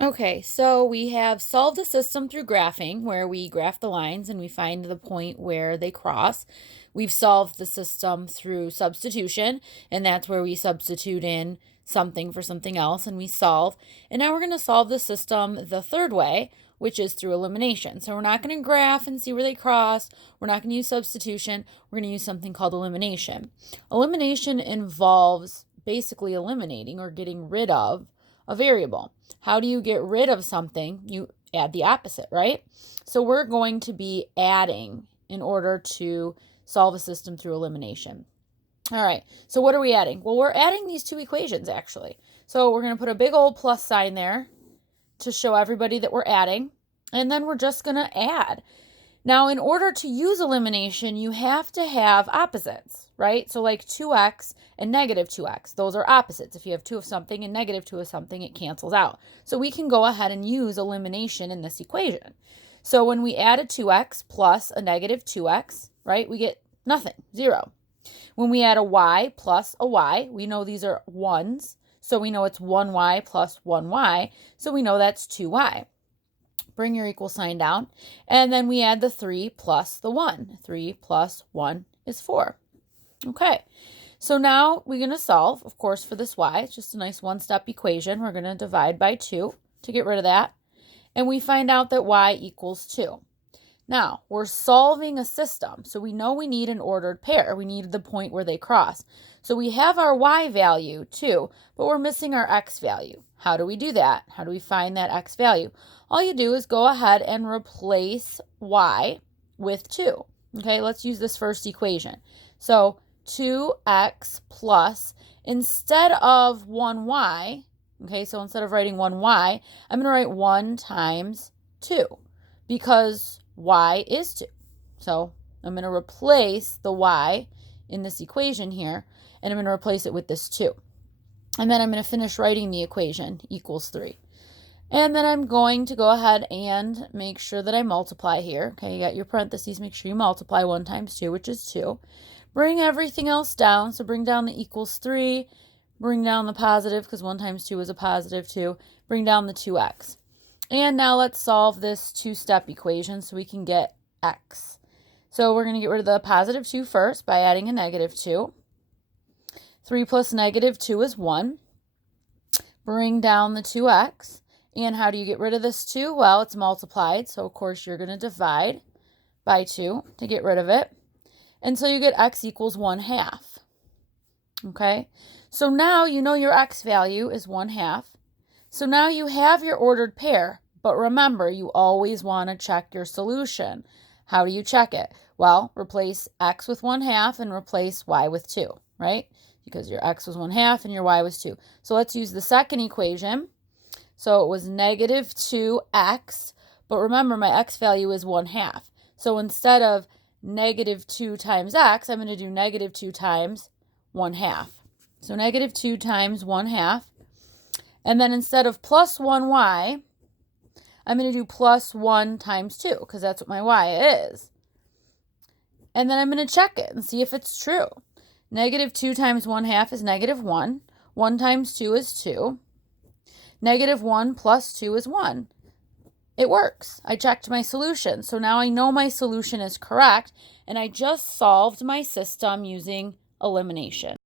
Okay, so we have solved the system through graphing, where we graph the lines and we find the point where they cross. We've solved the system through substitution, and that's where we substitute in something for something else and we solve. And now we're going to solve the system the third way, which is through elimination. So we're not going to graph and see where they cross. We're not going to use substitution. We're going to use something called elimination. Elimination involves basically eliminating or getting rid of a variable. How do you get rid of something? You add the opposite, right? So we're going to be adding in order to solve a system through elimination. All right, so what are we adding? Well, we're adding these two equations, actually. So we're going to put a big old plus sign there to show everybody that we're adding, and then we're just going to add. Now, in order to use elimination, you have to have opposites, right? So like 2x and negative 2x, those are opposites. If you have 2 of something and negative 2 of something, it cancels out. So we can go ahead and use elimination in this equation. So when we add a 2x plus a negative 2x, right, we get nothing, 0. When we add a y plus a y, we know these are 1s, so we know it's 1y plus 1y, so we know that's 2y. Bring your equal sign down, and then we add the 3 plus the 1. 3 plus 1 is 4. Okay, so now we're going to solve, of course, for this y. It's just a nice one-step equation. We're going to divide by 2 to get rid of that, and we find out that y equals 2. Now, we're solving a system, so we know we need an ordered pair. We need the point where they cross. So we have our y value, 2, but we're missing our x value. How do we do that? How do we find that x value? All you do is go ahead and replace y with 2. Okay, let's use this first equation. So 2x plus, instead of 1y, okay, so instead of writing 1y, I'm going to write 1 times 2 because y is 2. So I'm going to replace the y in this equation here, and I'm going to replace it with this 2. And then I'm going to finish writing the equation, equals 3. And then I'm going to go ahead and make sure that I multiply here. Okay, you got your parentheses, make sure you multiply 1 times 2, which is 2. Bring everything else down, so bring down the equals 3, bring down the positive, because 1 times 2 is a positive 2, bring down the 2x. And now let's solve this two-step equation so we can get x. So we're going to get rid of the positive 2 first by adding a negative 2. 3 plus negative 2 is 1. Bring down the 2x. And how do you get rid of this 2? Well, it's multiplied, so of course you're going to divide by 2 to get rid of it. And so you get x equals 1/2. Okay, so now you know your x value is 1/2. So now you have your ordered pair, but remember, you always want to check your solution. How do you check it? Well, replace x with 1/2 and replace y with 2, right? Because your x was 1/2 and your y was 2. So let's use the second equation. So it was negative 2x, but remember my x value is 1/2. So instead of negative 2 times x, I'm going to do negative 2 times 1/2. So negative 2 times 1/2. And then instead of plus 1y, I'm going to do plus 1 times 2, because that's what my y is. And then I'm going to check it and see if it's true. Negative 2 times 1/2 is negative 1. 1 times 2 is 2. Negative 1 plus 2 is 1. It works. I checked my solution. So now I know my solution is correct, and I just solved my system using elimination.